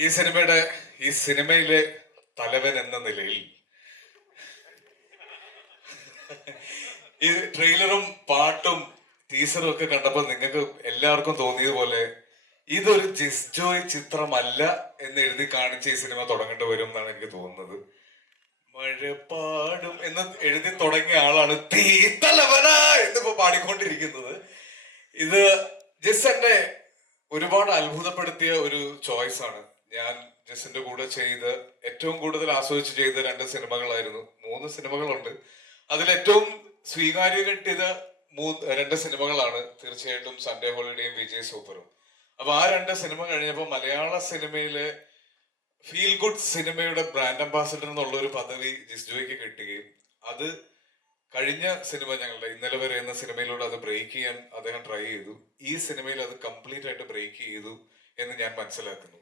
ഈ സിനിമയിലെ തലവൻ എന്ന നിലയിൽ ഈ ട്രെയിലറും പാട്ടും ടീസറും ഒക്കെ കണ്ടപ്പോൾ നിങ്ങൾക്ക് എല്ലാവർക്കും തോന്നിയതുപോലെ ഇതൊരു ജിസ് ജോയ് ചിത്രമല്ല എന്ന് എഴുതി കാണിച്ച് ഈ സിനിമ തുടങ്ങേണ്ടി വരും എന്നാണ് എനിക്ക് തോന്നുന്നത്. മഴപ്പാടും എന്ന് എഴുതി തുടങ്ങിയ ആളാണ് തീ തലവന എന്നിപ്പോ പാടിക്കൊണ്ടിരിക്കുന്നത്. ഇത് ജിസന്റെ ഒരുപാട് അത്ഭുതപ്പെടുത്തിയ ഒരു ചോയ്സ് ആണ്. ഞാൻ ജസിന്റെ കൂടെ ചെയ്ത് ഏറ്റവും കൂടുതൽ ആസ്വദിച്ച് ചെയ്ത 2 സിനിമകളായിരുന്നു. 3 സിനിമകളുണ്ട്. അതിലേറ്റവും സ്വീകാര്യത കിട്ടിയത് 2 സിനിമകളാണ്. തീർച്ചയായിട്ടും സൺഡേ ഹോളിഡേയും വിജയ് സൂപ്പറും. അപ്പൊ ആ 2 സിനിമ കഴിഞ്ഞപ്പോൾ മലയാള സിനിമയിലെ ഫീൽ ഗുഡ് സിനിമയുടെ ബ്രാൻഡ് അംബാസിഡർ എന്നുള്ള ഒരു പദവി ജിസ്ജോയ്ക്ക് കിട്ടുകയും അത് കഴിഞ്ഞ സിനിമ ഞങ്ങളുടെ ഇന്നലെ വരെ എന്ന സിനിമയിലൂടെ അത് ബ്രേക്ക് ചെയ്യാൻ അദ്ദേഹം ട്രൈ ചെയ്തു. ഈ സിനിമയിൽ അത് കംപ്ലീറ്റ് ആയിട്ട് ബ്രേക്ക് ചെയ്തു എന്ന് ഞാൻ മനസ്സിലാക്കുന്നു.